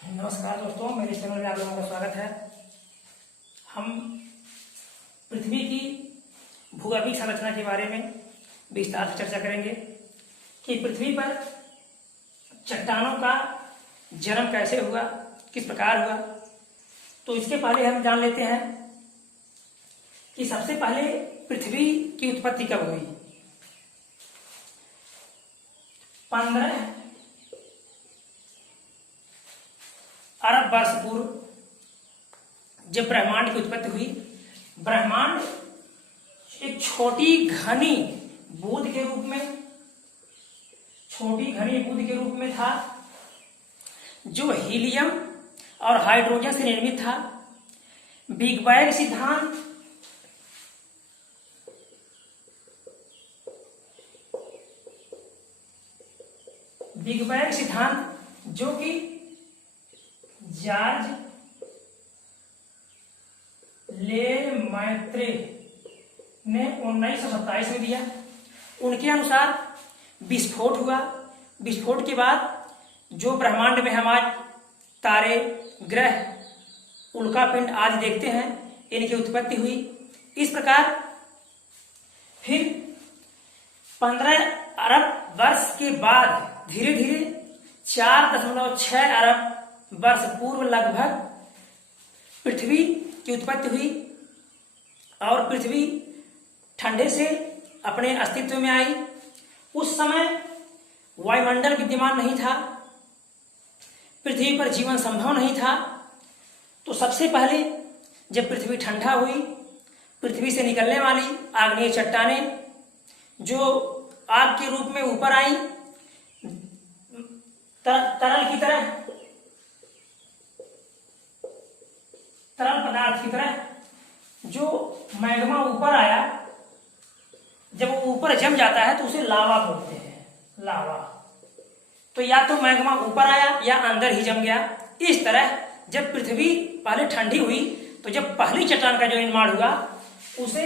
नमस्कार दोस्तों, मेरे चैनल में आप लोगों का स्वागत है। हम पृथ्वी की भूगर्भीय संरचना के बारे में विस्तार से चर्चा करेंगे कि पृथ्वी पर चट्टानों का जन्म कैसे हुआ, किस प्रकार हुआ। तो इसके पहले हम जान लेते हैं कि सबसे पहले पृथ्वी की उत्पत्ति कब हुई। 15 अरब वर्ष पूर्व जब ब्रह्मांड की उत्पत्ति हुई, ब्रह्मांड एक छोटी घनी बूंद के रूप में था, जो हीलियम और हाइड्रोजन से निर्मित था। बिग बैंग सिद्धांत जो कि जॉर्ज लेमैत्रे ने 1927 में दिया। उनके अनुसार विस्फोट हुआ। विस्फोट के बाद जो ब्रह्मांड में हम आज तारे, ग्रह, उल्कापिंड आदि देखते हैं, इनकी उत्पत्ति हुई। इस प्रकार फिर 15 अरब वर्ष के बाद धीरे धीरे 4.6 अरब वर्ष पूर्व लगभग पृथ्वी की उत्पत्ति हुई और पृथ्वी ठंडे से अपने अस्तित्व में आई। उस समय वायुमंडल विद्यमान नहीं था, पृथ्वी पर जीवन संभव नहीं था। तो सबसे पहले जब पृथ्वी ठंडा हुई, पृथ्वी से निकलने वाली आग्नेय चट्टानें जो आग के रूप में ऊपर आई, तरल पदार्थ की तरह जो मैग्मा ऊपर आया, जब वो ऊपर जम जाता है तो उसे लावा बोलते हैं। लावा तो या तो मैग्मा ऊपर आया या अंदर ही जम गया। इस तरह जब पृथ्वी पहले ठंडी हुई तो जब पहली चट्टान का जो निर्माण हुआ उसे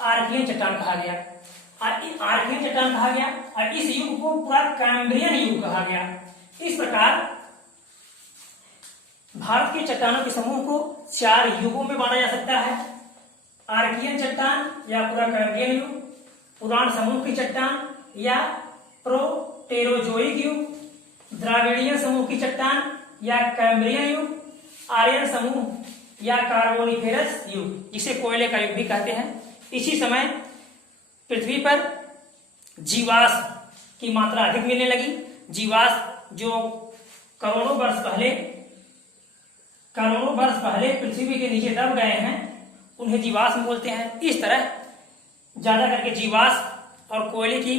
आर्कियन चट्टान कहा गया। और इस युग को पूरा कैम्ब्रियन युग कहा गया। इस प्रकार भारत के चट्टानों के समूह को 4 युगों में बांटा जा सकता है। आर्कियन चट्टान या पूरा कैम्ब्रियन युग, पुराण समूह की चट्टान या प्रोटेरोजोइक युग, द्राविड़ीय समूह की चट्टान या कैम्ब्रियन युग, आर्यन समूह या कार्बोनिफेरस युग, जिसे कोयले का युग भी कहते हैं। इसी समय पृथ्वी पर जीवाश्म की मात्रा अधिक मिलने लगी। जीवाश्म जो करोड़ों वर्ष पहले पृथ्वी के नीचे दब गए हैं, उन्हें जीवाश्म बोलते हैं। इस तरह ज्यादा करके जीवाश्म और कोयले की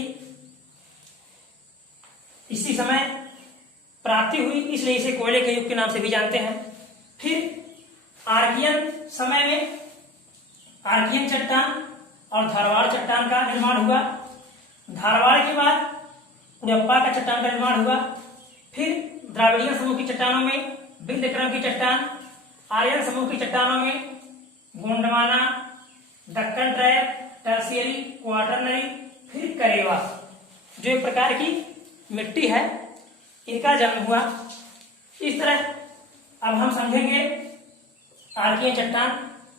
इसी समय प्राप्ति हुई, इसलिए इसे कोयले के युग के नाम से भी जानते हैं। फिर आर्कियन समय में आर्कियन चट्टान और धारवाड़ चट्टान का निर्माण हुआ। धारवाड़ के बाद उड़प्पा का चट्टान का निर्माण हुआ। फिर द्राविड़ीय समूह की चट्टानों में विंध्यक्रम की चट्टान, आर्यन समूह की चट्टानों में Gondwana, Deccan trap, tertiary, quaternary, फिर करेवा, जो एक प्रकार की मिट्टी है, इनका जन्म हुआ। इस तरह अब हम समझेंगे आर्कियन चट्टान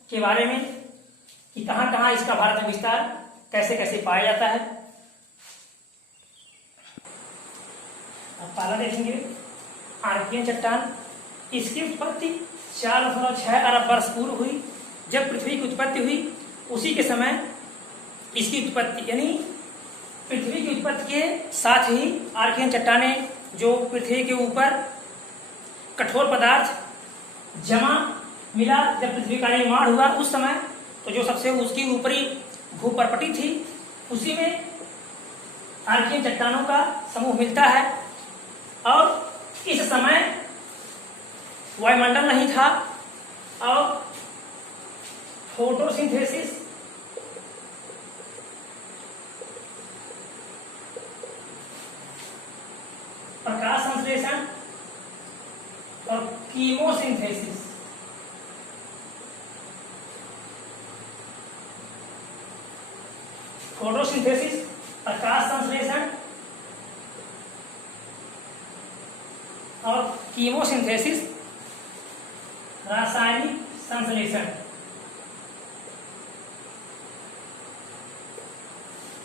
के बारे में कि कहां कहां इसका भारत में विस्तार कैसे कैसे पाया जाता है। अब पहला देखेंगे आर्कियन चट्टान। इसकी उत्पत्ति 4.6 अरब वर्ष पूर्व हुई। जब पृथ्वी की उत्पत्ति हुई उसी के समय इसकी उत्पत्ति, यानी पृथ्वी की उत्पत्ति के साथ ही आर्कियन चट्टानें जो पृथ्वी के ऊपर कठोर पदार्थ जमा मिला, जब पृथ्वी का निर्माण हुआ उस समय, तो जो सबसे उसकी ऊपरी भूपर्पटी थी उसी में आर्कियन चट्टानों का समूह मिलता है। और इस समय वायुमंडल नहीं था और फोटोसिंथेसिस प्रकाश संश्लेषण और कीमोसिंथेसिस फोटोसिंथेसिस प्रकाश संश्लेषण और कीमोसिंथेसिस रासायनिक संश्लेषण।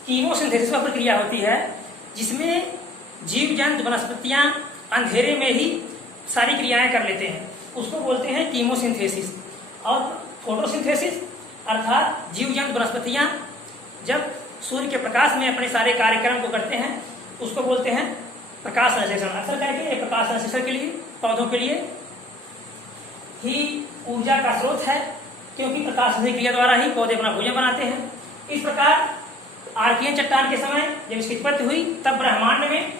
कीमोसिंथेसिस वह प्रक्रिया होती है जिसमें जीव जंतु वनस्पतियां अंधेरे में ही सारी क्रियाएं कर लेते हैं, उसको बोलते हैं कीमोसिंथेसिस। और फोटोसिंथेसिस अर्थात जीव जंतु वनस्पतियां जब सूर्य के प्रकाश में अपने सारे कार्यक्रम को करते हैं उसको बोलते हैं प्रकाश संश्लेषण। अक्सर करके ये प्रकाश संश्लेषण के लिए पौधों के लिए ही ऊर्जा का स्रोत है, क्योंकि प्रकाश क्रिया द्वारा ही पौधे अपना भोजन बनाते हैं। इस प्रकार आर्कियन चट्टान के समय जब इसकी उत्पत्ति हुई तब ब्रह्मांड में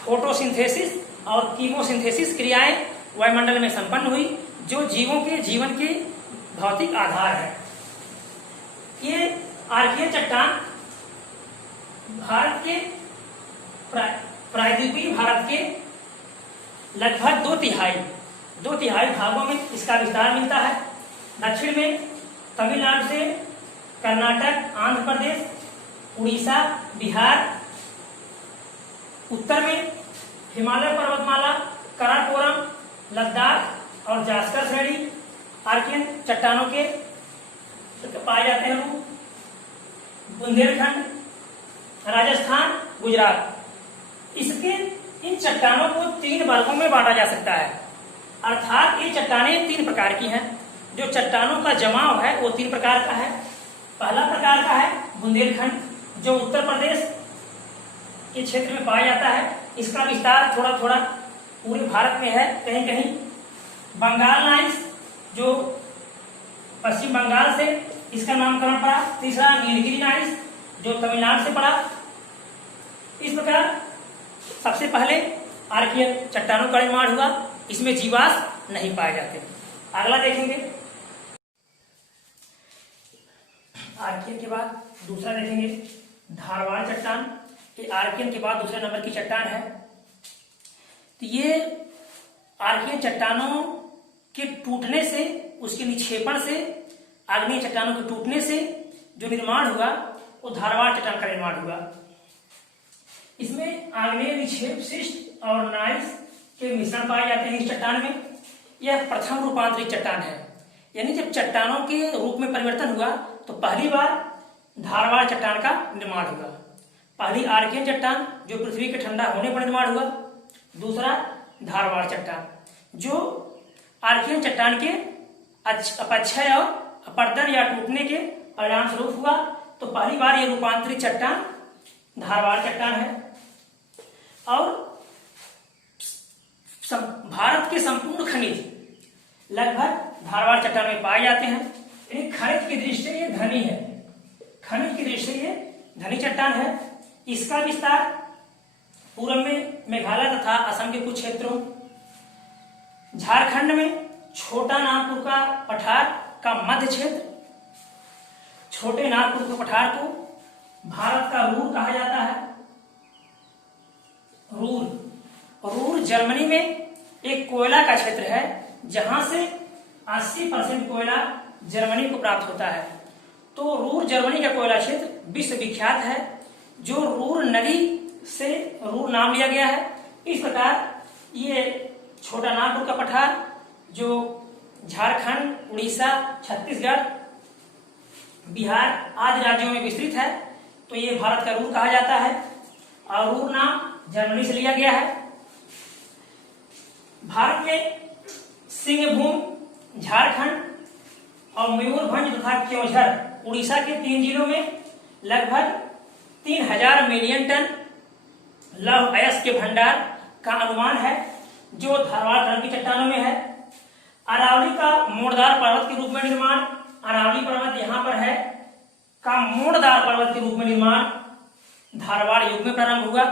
फोटोसिंथेसिस और कीमोसिंथेसिस क्रियाएं वायुमंडल में संपन्न हुई, जो जीवों के जीवन के भौतिक आधार है। ये आर्कियन चट्टान भारत के प्रायद्वीपीय भारत के लगभग दो तिहाई भागों में इसका विस्तार मिलता है। दक्षिण में तमिलनाडु से कर्नाटक, आंध्र प्रदेश, उड़ीसा, बिहार। उत्तर में हिमालय पर्वतमाला, काराकोरम, लद्दाख और जास्कर श्रेणी आर्कियन चट्टानों के पाए जाते हैं। बुंदेलखंड, राजस्थान, गुजरात। इसके इन चट्टानों को 3 वर्गों में बांटा जा सकता है, अर्थात ये चट्टानें 3 प्रकार की हैं। जो चट्टानों का जमाव है वो 3 प्रकार का है। पहला प्रकार का है बुंदेलखंड, जो उत्तर प्रदेश के क्षेत्र में पाया जाता है। इसका विस्तार थोड़ा थोड़ा पूरे भारत में है, कहीं कहीं। बंगाल नाइस, जो पश्चिम बंगाल से इसका नामकरण पड़ा। तीसरा नीलगिरी नाइस, जो तमिलनाडु से पड़ा। इस प्रकार सबसे पहले आर्कियन चट्टानों का निर्माण हुआ, इसमें जीवाश्म नहीं पाए जाते। अगला देखेंगे आर्कियन के बाद दूसरा देखेंगे धारवाड़ चट्टान। ये आर्कियन के बाद दूसरे नंबर की चट्टान है। तो ये आर्कियन चट्टानों के टूटने से, उसके निक्षेपण से, आग्नेय चट्टानों के टूटने से जो निर्माण हुआ वो धारवाड़ चट्टान का निर्माण हुआ। इसमें आग्नेय निक्षेप शिस्ट और नाइस के मिश्रण पाए जाते हैं। इस चट्टान में यह प्रथम रूपांतरित चट्टान है, यानी जब चट्टानों के रूप में परिवर्तन हुआ तो पहली बार धारवाड़ चट्टान का निर्माण हुआ। पहली आर्कियन चट्टान जो पृथ्वी के ठंडा होने पर निर्माण हुआ, दूसरा धारवाड़ चट्टान जो आर्कियन चट्टान के अपक्षय और अपरदन या टूटने के परिणाम स्वरूप हुआ। तो पहली बार ये रूपांतरित चट्टान धारवाड़ चट्टान है। और भारत के संपूर्ण खनिज लगभग धारवाड़ चट्टान में पाए जाते हैं। यानी खनिज की दृष्टि से ये धनी है, खनिज की दृष्टि से ये धनी चट्टान है। इसका विस्तार पूर्व में मेघालय तथा असम के कुछ क्षेत्रों, झारखंड में छोटा नागपुर का पठार का मध्य क्षेत्र, छोटे नागपुर के पठार को भारत का रूर कहा जाता है। रूर जर्मनी में एक कोयला का क्षेत्र है, जहां से 80% कोयला जर्मनी को प्राप्त होता है। तो रूर जर्मनी का कोयला क्षेत्र विश्व विख्यात है, जो रूर नदी से रूर नाम लिया गया है। इस प्रकार ये छोटा नागपुर का पठार जो झारखंड, उड़ीसा, छत्तीसगढ़, बिहार आदि राज्यों में विस्तृत है, तो ये भारत का रूर कहा जाता है और रूर नाम जर्मनी से लिया गया है। भारत में सिंहभूम, झारखंड और मयूरभंज तथा क्योंझर उड़ीसा के 3 जिलों में लगभग 3000 मिलियन टन लौह अयस्क के भंडार का अनुमान है, जो धारवाड़ चट्टान की चट्टानों में है। अरावली का मोड़दार पर्वत के रूप में निर्माण, अरावली पर्वत यहाँ पर है, का मोड़दार पर्वत के रूप में निर्माण धारवाड़ युग में प्रारंभ हुआ।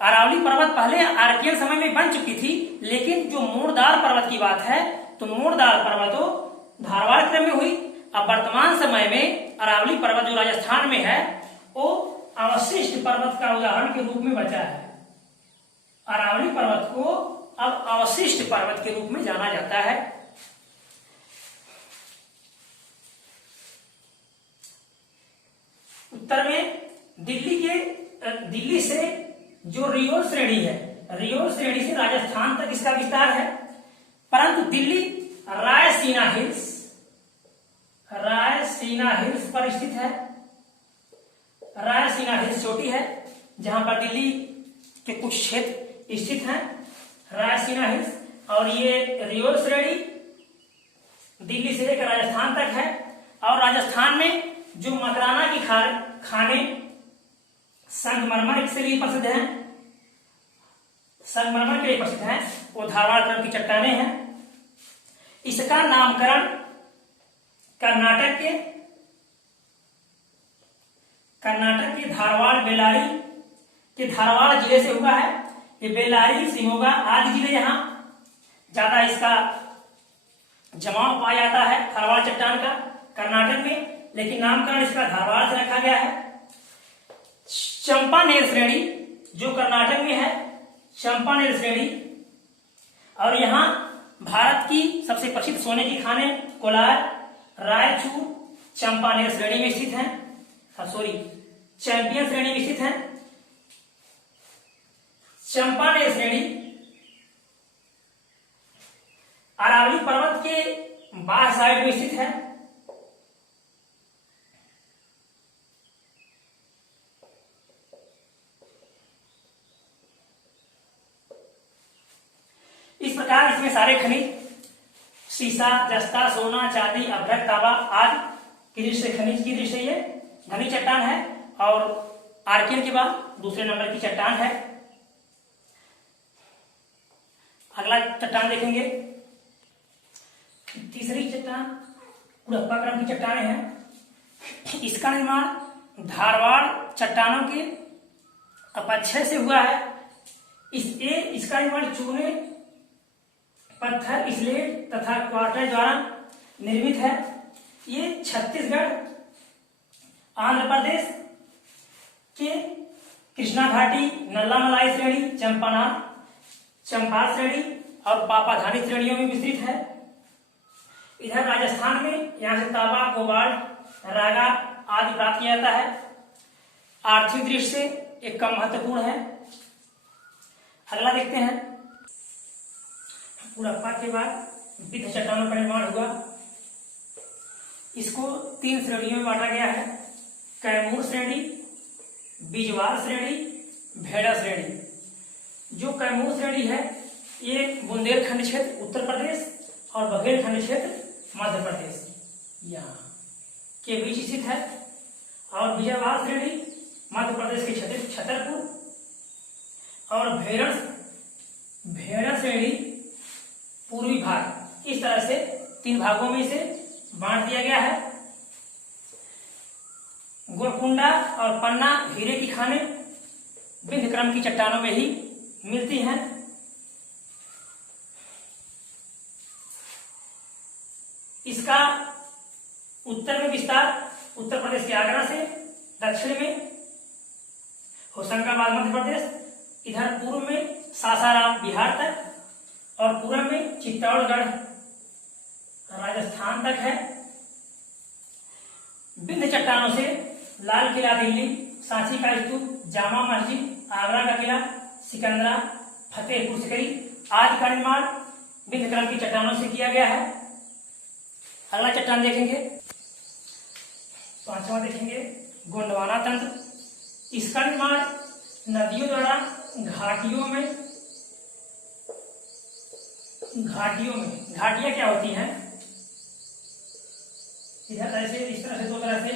अरावली पर्वत पहले आर्कियन समय में बन चुकी थी, लेकिन जो मोड़दार पर्वत की बात है तो मोड़दार पर्वतों धारवाड़ क्रम में हुई। अब वर्तमान समय में अरावली पर्वत जो राजस्थान में है वो अवशिष्ट पर्वत का उदाहरण के रूप में बचा है। अरावली पर्वत को अब अवशिष्ट पर्वत के रूप में जाना जाता है। उत्तर में दिल्ली से जो रियोल श्रेणी है, रियोल श्रेणी से राजस्थान तक इसका विस्तार है, परंतु दिल्ली रायसीना हिल्स पर स्थित है। रायसीना हिल्स चोटी है जहां पर दिल्ली के कुछ क्षेत्र स्थित हैं, रायसीना हिल्स। और ये रियोल श्रेणी दिल्ली से लेकर राजस्थान तक है। और राजस्थान में जो मकराना की खाने संगमरमर के लिए प्रसिद्ध हैं, संगमरमर के लिए प्रसिद्ध हैं, वो धारवाड़ क्रम की चट्टानें हैं। इसका नामकरण कर्नाटक के धारवाड़ बेल्लारी के धारवाड़ जिले से हुआ है। ये बेल्लारी, शिमोगा आदि जिले यहाँ ज्यादा इसका जमाव पाया जाता है धारवाड़ चट्टान का कर्नाटक में, लेकिन नामकरण इसका धारवाड़ से रखा गया है। चंपानेर श्रेणी जो कर्नाटक में है, चंपानेर श्रेणी, और यहाँ भारत की सबसे प्रसिद्ध सोने की खाने कोलार, रायचूर चंपानेर श्रेणी में स्थित हैं, चैंपियन श्रेणी में स्थित हैं। चंपानेर श्रेणी अरावली पर्वत के बाहर साइड में स्थित है। इस प्रकार इसमें सारे खनिज सीसा, जस्ता, सोना, चांदी, अभ्रक, तांबा आदि की दृष्टि खनिज की दृष्टि ये घनी चट्टान है। और आर्कियन के बाद दूसरे नंबर की चट्टान है। अगला चट्टान देखेंगे, तीसरी चट्टान कुड़प्पा क्रम की चट्टानें हैं। इसका निर्माण धारवाड़ चट्टानों के अपक्षय से हुआ है। इसका निर्माण चूने, पत्थर, स्लेट तथा क्वार्टर द्वारा निर्मित है। ये छत्तीसगढ़, आंध्र प्रदेश के कृष्णा घाटी, नल्लामलाई श्रेणी, चंपार श्रेणी और पापाधानी श्रेणियों में विस्तृत है। इधर राजस्थान में यहाँ से तांबा, कोबाल्ट, रागा आदि प्राप्त किया जाता है। आर्थिक दृष्टि से एक कम महत्वपूर्ण है। अगला देखते हैं, कुड़प्पा के बाद विद्ध चट्टानों का निर्माण हुआ। इसको 3 श्रेणियों में बांटा गया है, कैमूर श्रेणी, बिजवार श्रेणी, भेड़ा श्रेणी। जो कैमूर श्रेणी है ये बुंदेलखंड क्षेत्र उत्तर प्रदेश और बघेलखंड क्षेत्र मध्य प्रदेश यहाँ के बीच स्थित है। और बिजवार श्रेणी मध्य प्रदेश के छतरपुर और भेड़ा श्रेणी पूर्वी भाग। इस तरह से 3 भागों में इसे बांट दिया गया है। गोलकुंडा और पन्ना हीरे की खाने विंध्य क्रम की चट्टानों में ही मिलती हैं। इसका उत्तर में विस्तार उत्तर प्रदेश के आगरा से, दक्षिण में होशंगाबाद मध्य प्रदेश, इधर पूर्व में सासाराम बिहार तक और पूर्व में चित्तौड़गढ़ राजस्थान तक है। विंध्य चट्टानों से लाल किला दिल्ली, सांची का स्तूप, जामा मस्जिद, आगरा का किला, सिकंदरा, फतेहपुर सिकरी आदि का निर्माण विंध्य क्रम की चट्टानों से किया गया है। अगला चट्टान देखेंगे, 5वां देखेंगे, गोंडवाना तंत्र। इसका निर्माण नदियों द्वारा घाटियां क्या होती हैं, इधर ऐसे इस तरह से 2 तरह से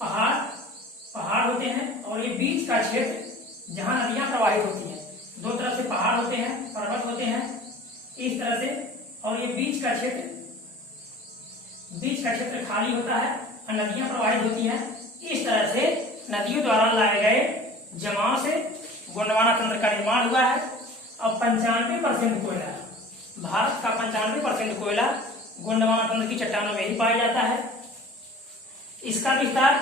पहाड़ होते हैं और ये बीच का क्षेत्र जहां नदियां प्रवाहित होती हैं। 2 तरफ से पहाड़ होते हैं, पर्वत होते हैं इस तरह से, और ये बीच का क्षेत्र खाली होता है और नदियां प्रवाहित होती हैं। इस तरह से नदियों द्वारा लाए गए जमाव से गोंडवाना तंत्र का निर्माण हुआ है। और 95% कोयला, भारत का 95% कोयला गोंडवाना तंत्र की चट्टानों में ही पाया जाता है। इसका विस्तार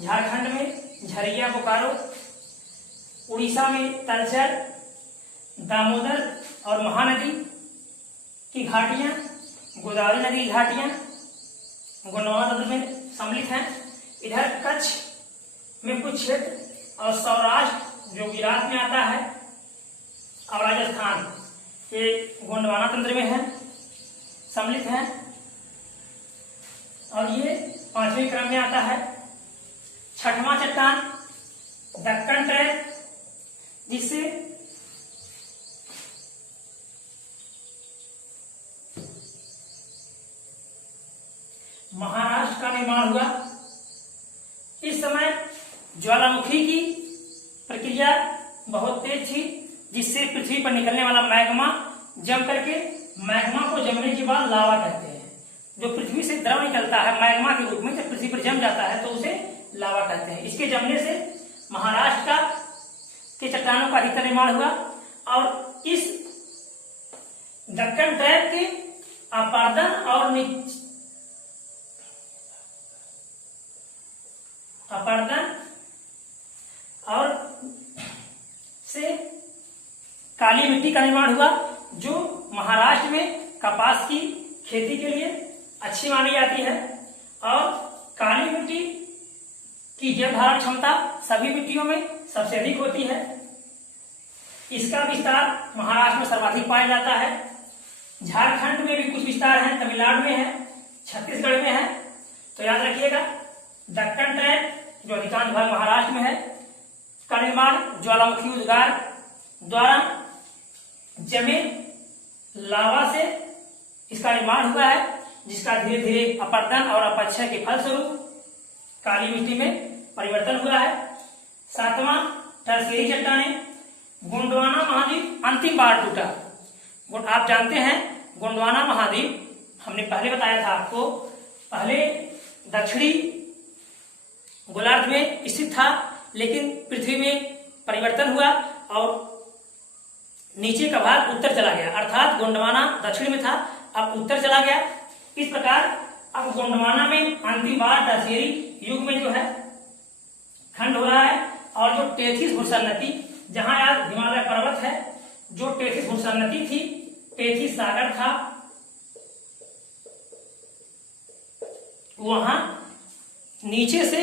झारखंड में झरिया, बोकारो, उड़ीसा में तलचर, दामोदर और महानदी की घाटियां, गोदावरी नदी की घाटियां गोंडवाना तंत्र में सम्मिलित हैं। इधर कच्छ में कुछ क्षेत्र और सौराष्ट्र जो गुजरात में आता है और राजस्थान, ये गोंडवाना तंत्र में है, सम्मिलित है। और ये 5वें क्रम में आता है। छठवां चट्टान दक्कन ट्रैप, जिससे महाराष्ट्र का निर्माण हुआ। इस समय ज्वालामुखी की प्रक्रिया बहुत तेज थी, जिससे पृथ्वी पर निकलने वाला मैग्मा जम करके, मैग्मा को जमने के बाद लावा कहते हैं। जो पृथ्वी से द्रव निकलता है मैग्मा के रूप में, जब पृथ्वी पर जम जाता है तो उसे लावा कहते हैं। इसके जमने से महाराष्ट्र के चट्टानों का अधिकतर निर्माण हुआ। और इस दक्कन ट्रैप के अपर्दन और से काली मिट्टी का निर्माण हुआ, जो महाराष्ट्र में कपास की खेती के लिए अच्छी मानी जाती है। और काली मिट्टी की जल धारण क्षमता सभी मिट्टियों में सबसे अधिक होती है। इसका विस्तार महाराष्ट्र में सर्वाधिक पाया जाता है। झारखंड में भी कुछ विस्तार है, तमिलनाडु में है, छत्तीसगढ़ में है। तो याद रखिएगा, दक्कन ट्रैप जो अधिकांश भाग महाराष्ट्र में है का निर्माण ज्वालामुखी उद्गार द्वारा जमे लावा से इसका निर्माण हुआ है, जिसका धीरे धीरे अपर्दन और अपक्षय के फलस्वरूप काली मिट्टी में परिवर्तन हुआ है। सातवां टर्शियरी चट्टानें, गोंडवाना महाद्वीप अंतिम बार टूटा। आप जानते हैं गोंडवाना महाद्वीप हमने पहले बताया था आपको, पहले दक्षिणी गोलार्ध में स्थित था, लेकिन पृथ्वी में परिवर्तन हुआ और नीचे का भाग उत्तर चला गया, अर्थात गोंडवाना दक्षिण में था, अब उत्तर चला गया। इस प्रकार अब गोंडवाना में अंतिम बार टर्शियरी युग में जो है खंड हो रहा है। और जो टेथिस भूसन्नति, जहां यार हिमालय पर्वत है, जो टेथिस भूसन्नति थी, टेथिस सागर था, वहां नीचे से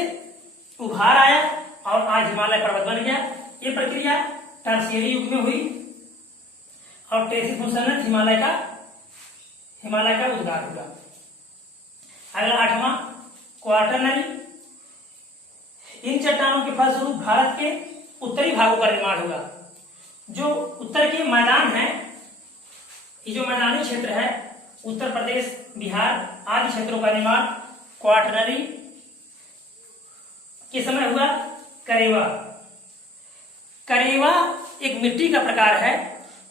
उभार आया और आज हिमालय पर्वत बन गया। ये प्रक्रिया टर्शियरी युग में हुई और टेथिस भूसन्नत हिमालय का उद्गार हुआ। अगला 8वां क्वार्टरनरी। इन चट्टानों के फलस्वरूप भारत के उत्तरी भागों का निर्माण हुआ। जो उत्तर के मैदान है, ये जो मैदानी क्षेत्र है, उत्तर प्रदेश, बिहार आदि क्षेत्रों का निर्माण क्वार्टरनरी के समय हुआ। करेवा एक मिट्टी का प्रकार है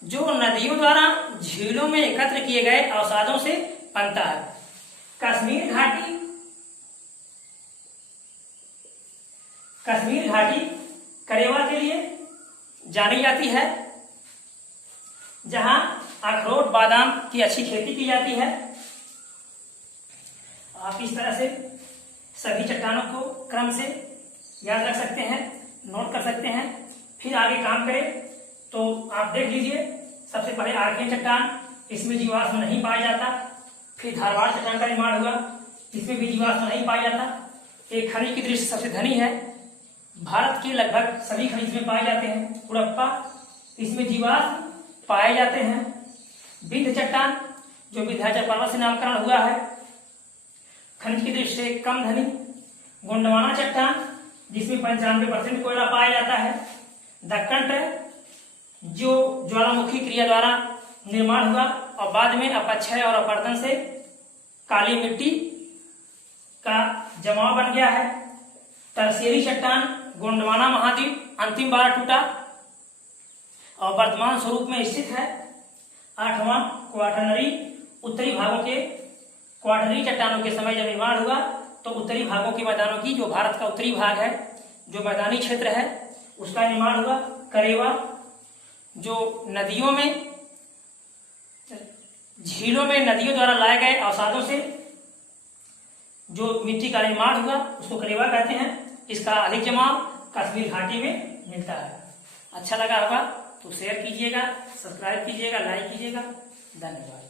जो नदियों द्वारा झीलों में एकत्र किए गए अवसादों से बनता है। कश्मीर घाटी करेवा के लिए जानी जाती है, जहां अखरोट बादाम की अच्छी खेती की जाती है। आप इस तरह से सभी चट्टानों को क्रम से याद रख सकते हैं, नोट कर सकते हैं, फिर आगे काम करें। तो आप देख लीजिए, सबसे पहले आर्कियन चट्टान, इसमें जीवाश्म नहीं पाया जाता। फिर धारवाड़ चट्टान का निर्माण हुआ, इसमें भी जीवाश्म नहीं पाया जाता। एक खनिज की दृष्टि सबसे धनी है, भारत के लगभग सभी खनिज में पाए जाते हैं। हड़प्पा, इसमें जीवाश्म पाए जाते हैं। विंध्य चट्टान, जो विंध्याचल पर्वत से नामकरण हुआ है, खनिज की दृष्टि से कम धनी। गोंडवाना चट्टान, जिसमें 95% कोयला पाया जाता है। दक्कन ट्रैप, जो ज्वालामुखी क्रिया द्वारा निर्माण हुआ और बाद में अपक्षय और अपर्दन से काली मिट्टी का जमाव बन गया है। टर्शियरी चट्टान, गोंडवाना महाद्वीप अंतिम बार टूटा और वर्तमान स्वरूप में स्थित है। 8वां क्वार्टरनरी, उत्तरी भागों के क्वार्टरनरी चट्टानों के समय जब निर्माण हुआ तो उत्तरी भागों के मैदानों की, जो भारत का उत्तरी भाग है, जो मैदानी क्षेत्र है, उसका निर्माण हुआ। करेवा, जो नदियों में, झीलों में नदियों द्वारा लाए गए अवसादों से जो मिट्टी का निर्माण हुआ उसको करेवा कहते हैं। इसका अधिक जमाव कश्मीर घाटी में मिलता है। अच्छा लगा होगा तो शेयर कीजिएगा, सब्सक्राइब कीजिएगा, लाइक कीजिएगा। धन्यवाद।